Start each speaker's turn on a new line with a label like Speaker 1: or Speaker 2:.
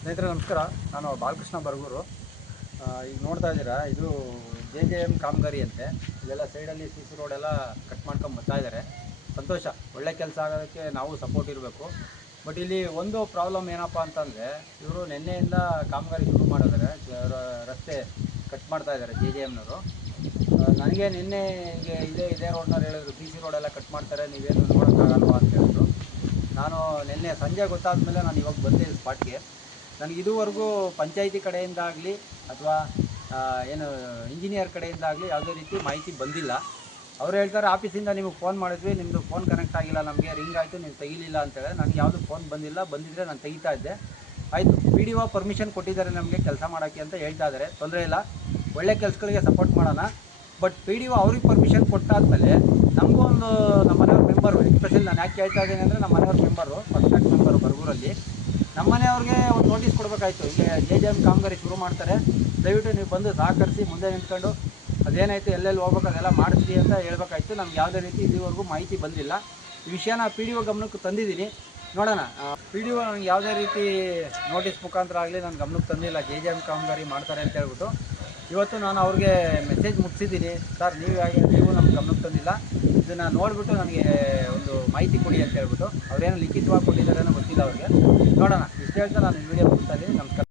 Speaker 1: ಸ್ನೇಹಿತರೆ, ನಮಸ್ಕಾರ. ನಾನು ಬಾಲಕೃಷ್ಣ ಬರ್ಗೂರು. ಈಗ ನೋಡ್ತಾ ಇದ್ದೀರಾ, ಇದು ಜೆ ಜೆ ಎಂ ಕಾಮಗಾರಿ ಅಂತೆ. ಇದೆಲ್ಲ ಸೈಡಲ್ಲಿ ಸಿ ಸಿ ರೋಡೆಲ್ಲ ಕಟ್ ಮಾಡ್ಕೊಂಡು ಬರ್ತಾ ಇದ್ದಾರೆ. ಸಂತೋಷ. ಒಳ್ಳೆ ಕೆಲಸ ಆಗೋದಕ್ಕೆ ನಾವು ಸಪೋರ್ಟ್ ಇರಬೇಕು. ಬಟ್ ಇಲ್ಲಿ ಒಂದು ಪ್ರಾಬ್ಲಮ್ ಏನಪ್ಪ ಅಂತಂದರೆ, ಇವರು ನಿನ್ನೆಯಿಂದ ಕಾಮಗಾರಿ ಶುರು ಮಾಡಿದ್ದಾರೆ. ರಸ್ತೆ ಕಟ್ ಮಾಡ್ತಾ ಇದ್ದಾರೆ ಜೆ ಜೆ ಎಮ್ನವರು. ನನಗೆ ನಿನ್ನೆ ಹಿಂಗೆ ಇದೇ ಇದೇ ರೋಡ್ನವ್ರು ಹೇಳಿದ್ರು, ಸಿ ಸಿ ರೋಡೆಲ್ಲ ಕಟ್ ಮಾಡ್ತಾರೆ, ನೀವೇನು ನೋಡೋಕ್ಕಾಗಲ್ವಾ ಅಂತ ಹೇಳಿದ್ರು. ನಾನು ನಿನ್ನೆ ಸಂಜೆ ಗೊತ್ತಾದ್ಮೇಲೆ ನಾನು ಇವಾಗ ಬಂದೆ ಸ್ಪಾಟ್ಗೆ ನನಗೆ ಇದುವರೆಗೂ ಪಂಚಾಯಿತಿ ಕಡೆಯಿಂದ ಆಗಲಿ ಅಥವಾ ಏನು ಇಂಜಿನಿಯರ್ ಕಡೆಯಿಂದ ಆಗಲಿ ಯಾವುದೇ ರೀತಿ ಮಾಹಿತಿ ಬಂದಿಲ್ಲ. ಅವ್ರು ಹೇಳ್ತಾರೆ, ಆಫೀಸಿಂದ ನಿಮಗೆ ಫೋನ್ ಮಾಡಿದ್ವಿ ನಿಮ್ಮದು ಫೋನ್ ಕನೆಕ್ಟ್ ಆಗಿಲ್ಲ, ನಮಗೆ ರಿಂಗ್ ಆಯಿತು, ನೀವು ತೆಗಿಲಿಲ್ಲ ಅಂತೇಳಿ ನನಗೆ ಯಾವುದು ಫೋನ್ ಬಂದಿಲ್ಲ ಬಂದಿದ್ದರೆ ನಾನು ತೆಗಿತಾ ಇದ್ದೆ. ಆಯಿತು ಪಿ ಡಿ ಒ ಪರ್ಮಿಷನ್ ಕೊಟ್ಟಿದ್ದಾರೆ ನಮಗೆ ಕೆಲಸ ಮಾಡೋಕ್ಕೆ ಅಂತ ಹೇಳ್ತಾ ಇದ್ದಾರೆ ತೊಂದರೆ ಇಲ್ಲ, ಒಳ್ಳೆ ಕೆಲಸಗಳಿಗೆ ಸಪೋರ್ಟ್ ಮಾಡೋಣ. ಬಟ್ ಪಿ ಡಿ ಒ ಅವ್ರಿಗೆ ಪರ್ಮಿಷನ್ ಕೊಟ್ಟಾದ್ಮೇಲೆ ನಮಗೂ ಒಂದು ನಮ್ಮ ಮನೆಯವ್ರ ಮೆಂಬರು ಎಸ್ಪೆಷಲಿ ನಾನು ಯಾಕೆ ಹೇಳ್ತಾ ಇದ್ದೀನಿ ಅಂದರೆ ನಮ್ಮ ಮನೆಯವ್ರ ಮೆಂಬರು ಫಸ್ಟ್ ಮೆಂಬರು ಬರ್ಗೂರಲ್ಲಿ. ನಮ್ಮ ಮನೆಯವ್ರಿಗೆ ಒಂದು ನೋಟಿಸ್ ಕೊಡಬೇಕಾಯ್ತು. ಈಗ ಜೆ ಜೆ ಎಂ ಕಾಮಗಾರಿ ಶುರು ಮಾಡ್ತಾರೆ. ದಯವಿಟ್ಟು ನೀವು ಬಂದು ಸಹಕರಿಸಿ, ಮುಂದೆ ನಿಂತ್ಕೊಂಡು ಅದೇನಾಯಿತು, ಎಲ್ಲೆಲ್ಲಿ ಹೋಗ್ಬೇಕು, ಅದೆಲ್ಲ ಮಾಡಿಸ್ರಿ ಅಂತ ಹೇಳ್ಬೇಕಾಯ್ತು. ನಮ್ಗೆ ಯಾವುದೇ ರೀತಿ ಇದುವರೆಗೂ ಮಾಹಿತಿ ಬಂದಿಲ್ಲ. ಈ ವಿಷಯನ ಪಿ ಡಿ ಒ ಗಮನಕ್ಕೆ ತಂದಿದ್ದೀನಿ. ನೋಡೋಣ. ಪಿ ಡಿ ಒ ನನಗೆ ಯಾವುದೇ ರೀತಿ ನೋಟಿಸ್ ಮುಖಾಂತರ ಆಗಲಿ ನನ್ನ ಗಮನಕ್ಕೆ ತಂದಿಲ್ಲ. ಜೆ ಜೆ ಎಂ ಕಾಮಗಾರಿ ಮಾಡ್ತಾರೆ ಅಂತ ಹೇಳ್ಬಿಟ್ಟು. ಇವತ್ತು ನಾನು ಅವ್ರಿಗೆ ಮೆಸೇಜ್ ಮುಗಿಸಿದ್ದೀನಿ ಸರ್ ನೀವು ಯಾಕೆ ನೀವು ನಮ್ಮ ಗಮನಕ್ಕೆ ತಂದಿಲ್ಲ. ಇದನ್ನು ನೋಡಿಬಿಟ್ಟು ನನಗೆ ಒಂದು ಮಾಹಿತಿ ಕೊಡಿ ಅಂತ ಹೇಳ್ಬಿಟ್ಟು ಅವ್ರೇನು ಲಿಖಿತವಾಗಿ ಕೊಟ್ಟಿದ್ದಾರೆ ಗೊತ್ತಿಲ್ಲ ಅವ್ರಿಗೆ. ನೋಡೋಣ, ಇಷ್ಟು ಹೇಳ್ತಾ ನಾನು ವಿಡಿಯೋ ಮುಗಿಸ್ತಾ ಇದ್ದೀನಿ. ನಮಸ್ಕಾರ.